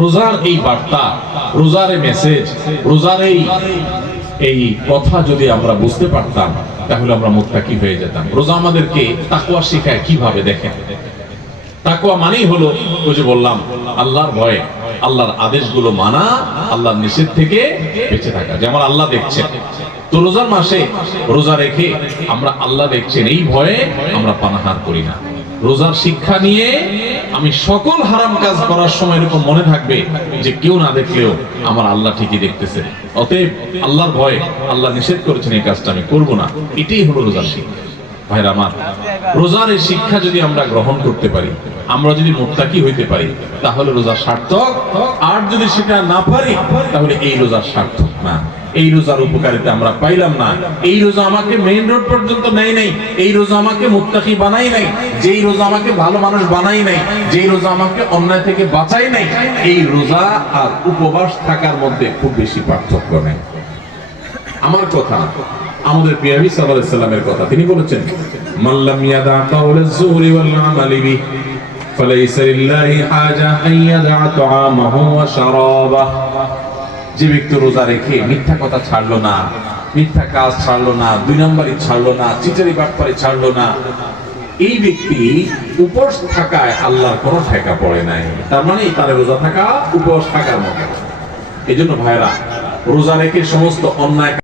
রোজার এই বার্তা, রোজার এই মেসেজ, রোজার এই কথা যদি আমরা বুঝতে পারতাম তাহলে আমরা মুত্তাকি হয়ে যেতাম। রোজা আমাদেরকে তাকওয়া শেখায় কিভাবে দেখেন। তাকওয়া মানেই হলো ওই যে বললাম আল্লাহর ভয়, আল্লাহর আদেশগুলো মানা, আল্লাহর নিষেধ থেকে বেঁচে থাকা। যেমন আল্লাহ দেখছেন, তো রোজার মাসে রোজা রেখে আমরা আল্লাহ দেখছেন এই ভয়ে আমরা পানাহার করি না। রোজার শিক্ষা নিয়ে আমি সকল হারাম কাজ করার সময় এরকম মনে থাকবে যে কেউ না দেখলেও আমার আল্লাহ ঠিকই দেখতেছে, অতএব আল্লাহর ভয়, আল্লাহ নিষেধ করেছেন এই কাজটা আমি করব না। এটাই হলো রোজার শিক্ষা। ভাইরা আমার, রোজার এই শিক্ষা যদি আমরা গ্রহণ করতে পারি, আমরা যদি মুত্তাকি হইতে পারি, তাহলে রোজা সার্থক। আর যদি সেটা না পারি তাহলে এই রোজা সার্থক না। এই রোজার উপকারিতা আমরা পাইলাম না। এই রোজা আমাকে মেইন রোড পর্যন্ত নেয় নাই, এই রোজা আমাকে মুত্তাকি বানাই নাই, যেই রোজা আমাকে ভালো মানুষ বানাই নাই, যেই রোজা আমাকে অন্যায় থেকে বাঁচাই নাই, এই রোজা আর উপবাস থাকার মধ্যে খুব বেশি পার্থক্য নেই। আমার কথা, আমাদের প্রিয় নবী সাল্লাল্লাহু আলাইহি সাল্লামের কথা, তিনি বলেছেন মান লাম ইয়াদা কাওলাজ যুরি ওয়াল আমালি বি ফালাইসা লিল্লাহি হাজা আন ইয়াদা তাআমাহু ওয়া শারাবাহু। যে ব্যক্তি রোজা রেখে মিথ্যা কথা ছাড়লো না, মিথ্যা কাজ ছাড়লো না, দুই নম্বরই ছাড়লো না, চিটারি বাটপারি ছাড়লো না, এই ব্যক্তি উপোস থাকায় আল্লাহর কোনো ঠেকা পড়ে নাই। তার মানে তার রোজা থাকা উপোস থাকার মতো। এই জন্য ভাইরা, রোজা রেখে সমস্ত অন্যায়